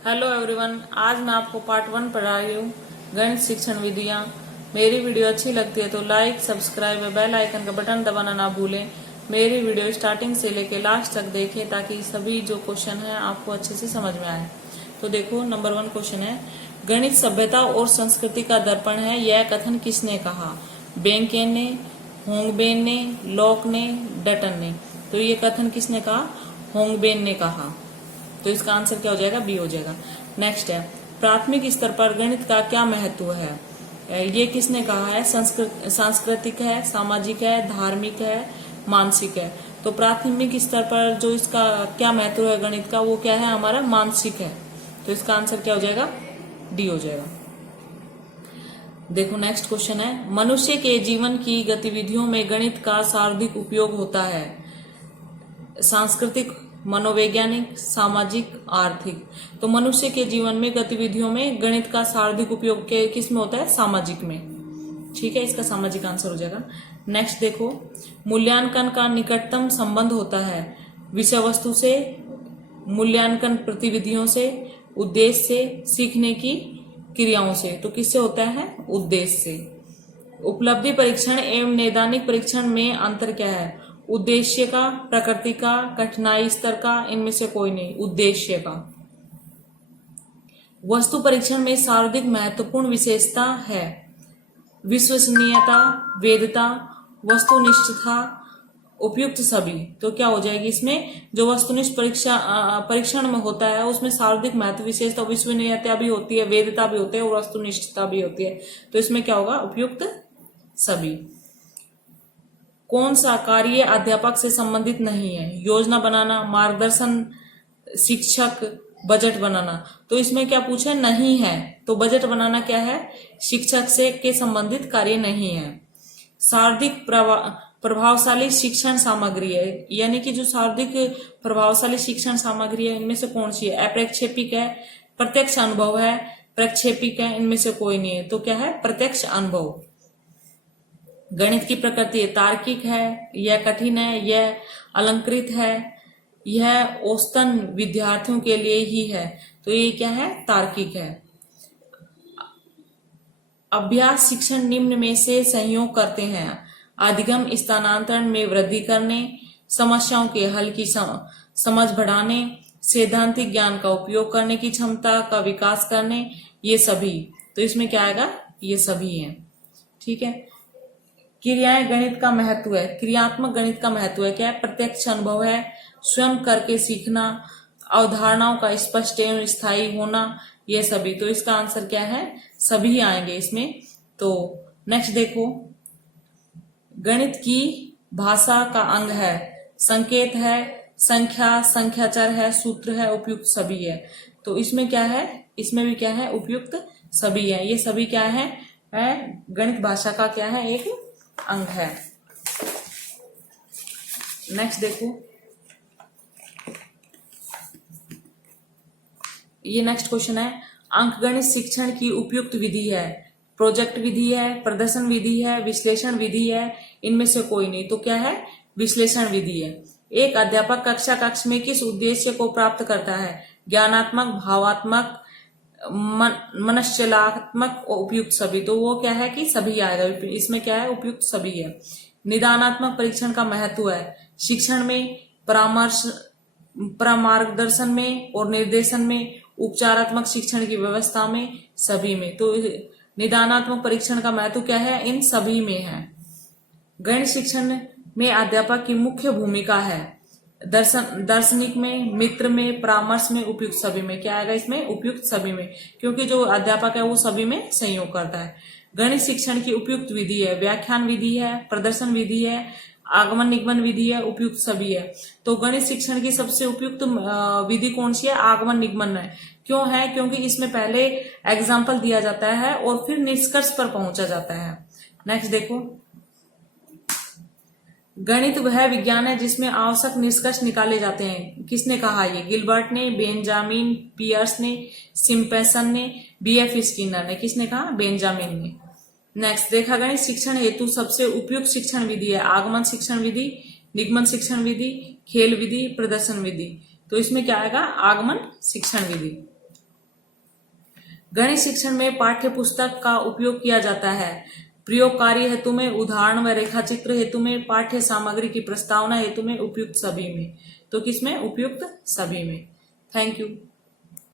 Hello everyone, आज मैं आपको पार्ट 1 पढ़ा रही हूँ गणित शिक्षण विधियाँ। मेरी वीडियो अच्छी लगती है तो लाइक, सब्सक्राइब और बेल आइकन का बटन दबाना ना भूलें। मेरी वीडियो स्टार्टिंग से लेके लास्ट तक देखें ताकि सभी जो क्वेश्चन है आपको अच्छे से समझ में आए। तो देखो, नंबर 1 क्वेश्चन है, गणित सभ्यता और संस्कृति का दर्पण है, यह कथन किसने कहा? बेंके ने, होंगबेन ने, लॉक ने, डटन ने। तो ये कथन किसने कहा? होंगबेन ने कहा। तो इसका आंसर क्या हो जाएगा? बी हो जाएगा। नेक्स्ट है, प्राथमिक स्तर पर गणित का क्या महत्व है? ये किसने कहा है? सांस्कृतिक है, सामाजिक है, धार्मिक है, मानसिक है। तो प्राथमिक स्तर पर जो इसका क्या महत्व है गणित का, वो क्या है? हमारा मानसिक है। तो इसका आंसर क्या हो जाएगा? डी हो जाएगा। देखो, नेक्स्ट क्वेश्चन है, मनुष्य के जीवन की गतिविधियों में गणित का सर्वाधिक उपयोग होता है? सांस्कृतिक, मनोवैज्ञानिक, सामाजिक, आर्थिक। तो मनुष्य के जीवन में गतिविधियों में गणित का सर्वाधिक उपयोग किस में होता है? सामाजिक में। ठीक है, इसका सामाजिक आंसर हो जाएगा। नेक्स्ट देखो, मूल्यांकन का निकटतम संबंध होता है विषय वस्तु से, मूल्यांकन प्रतिविधियों से, उद्देश्य से, सीखने की क्रियाओं से। तो किससे होता है? उद्देश्य से। उपलब्धि परीक्षण एवं नैदानिक परीक्षण में अंतर क्या है? उद्देश्य का, प्रकृति का, कठिनाई स्तर का, इनमें से कोई नहीं। उद्देश्य का। वस्तु परीक्षण में सर्वाधिक महत्वपूर्ण विशेषता है विश्वसनीयता, वैधता, वस्तुनिष्ठता, उपयुक्त सभी। तो क्या हो जाएगी इसमें? जो वस्तुनिष्ठ परीक्षण में होता है उसमें सर्वाधिक महत्व विशेषता विश्वसनीयता भी होती है, वैधता भी होती है और वस्तुनिष्ठता भी होती है। तो इसमें क्या होगा? उपयुक्त सभी। कौन सा कार्य अध्यापक से संबंधित नहीं है? योजना बनाना, मार्गदर्शन, शिक्षक, बजट बनाना। तो इसमें क्या पूछा? नहीं है। तो बजट बनाना क्या है? शिक्षक से के संबंधित कार्य नहीं है। सर्वाधिक प्रभावशाली शिक्षण सामग्री है, यानी कि जो सर्वाधिक प्रभावशाली शिक्षण सामग्री है इनमें से कौन सी है? अप्रक्षेपिक है, प्रत्यक्ष अनुभव है, प्रक्षेपिक है, इनमें से कोई नहीं है। तो क्या है? प्रत्यक्ष अनुभव। गणित की प्रकृति तार्किक है, यह कठिन है, यह अलंकृत है, यह औसतन विद्यार्थियों के लिए ही है। तो ये क्या है? तार्किक है। अभ्यास शिक्षण निम्न में से सहयोग करते हैं: अधिगम स्थानांतरण में वृद्धि करने, समस्याओं के हल की समझ बढ़ाने, सैद्धांतिक ज्ञान का उपयोग करने की क्षमता का विकास करने, ये सभी। तो इसमें क्या आएगा? ये सभी है। ठीक है। क्रियाएं गणित का महत्व है, क्रियात्मक गणित का महत्व है क्या है? प्रत्यक्ष अनुभव है, स्वयं करके सीखना, अवधारणाओं का स्पष्ट एवं स्थायी होना, ये सभी। तो इसका आंसर क्या है? सभी आएंगे इसमें। तो नेक्स्ट देखो, गणित की भाषा का अंग है, संकेत है, संख्या, संख्याचर है, सूत्र है, उपयुक्त सभी है। तो इसमें क्या है? इसमें भी क्या है? उपयुक्त सभी है। ये सभी क्या है? गणित भाषा का क्या है? एक अंग है। नेक्स्ट देखो, ये नेक्स्ट क्वेश्चन है, अंकगणित शिक्षण की उपयुक्त विधि है? प्रोजेक्ट विधि है, प्रदर्शन विधि है, विश्लेषण विधि है, इनमें से कोई नहीं। तो क्या है? विश्लेषण विधि है। एक अध्यापक कक्षा कक्ष में किस उद्देश्य को प्राप्त करता है? ज्ञानात्मक, भावात्मक, मनश्चलात्मक, उपयुक्त सभी। तो वो क्या है कि सभी आएगा। इसमें क्या है? उपयुक्त सभी है। निदानात्मक परीक्षण का महत्व है शिक्षण में, परामर्श, परामार्गदर्शन में और निर्देशन में, उपचारात्मक शिक्षण की व्यवस्था में, सभी में। तो निदानात्मक परीक्षण का महत्व क्या है? इन सभी में है। गणित शिक्षण में अध्यापक की मुख्य भूमिका है दार्शनिक में, मित्र में, परामर्श में, उपयुक्त सभी में। क्या आएगा इसमें? उपयुक्त सभी में, क्योंकि जो अध्यापक है वो सभी में सहयोग करता है। गणित शिक्षण की उपयुक्त विधि है व्याख्यान विधि है, प्रदर्शन विधि है, आगमन निगमन विधि है, उपयुक्त सभी है। तो गणित शिक्षण की सबसे उपयुक्त विधि कौन सी है? आगमन निगमन है। क्यों है? क्योंकि इसमें पहले एग्जाम्पल दिया जाता है और फिर निष्कर्ष पर पहुंचा जाता है। नेक्स्ट देखो, गणित वह विज्ञान है जिसमें आवश्यक निष्कर्ष निकाले जाते हैं। किसने कहा ये? गिलबर्ट ने, बेंजामिन पियर्स ने, सिम्पसन ने, B.F. स्किनर ने। किसने कहा? बेंजामिन ने। नेक्स्ट देखा, गणित शिक्षण हेतु सबसे उपयुक्त शिक्षण विधि है आगमन शिक्षण विधि, निगमन शिक्षण विधि, खेल विधि, प्रदर्शन विधि। तो इसमें क्या आएगा? आगमन शिक्षण विधि। गणित शिक्षण में पाठ्य पुस्तक का उपयोग किया जाता है। प्रयोगकारी हेतु में, उदाहरण व रेखाचित्र हेतु में, पाठ्य सामग्री की प्रस्तावना हेतु में, उपयुक्त सभी में। तो किसमें? उपयुक्त सभी में। Thank you.